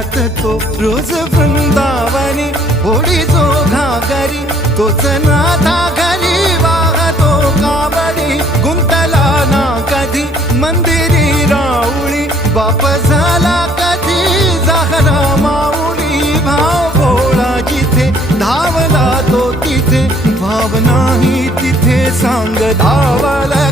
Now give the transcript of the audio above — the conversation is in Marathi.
तो रोज वृंदावनी होडी जो घागरी तोच नाथा घरी वाहतो कावडी गुंतला ना कधी मंदिरी राऊळी बाप झाला कधी जाहरा माऊली भाव भोळा जिथे धावला तो तिथे भाव नाही तिथे सांग धावला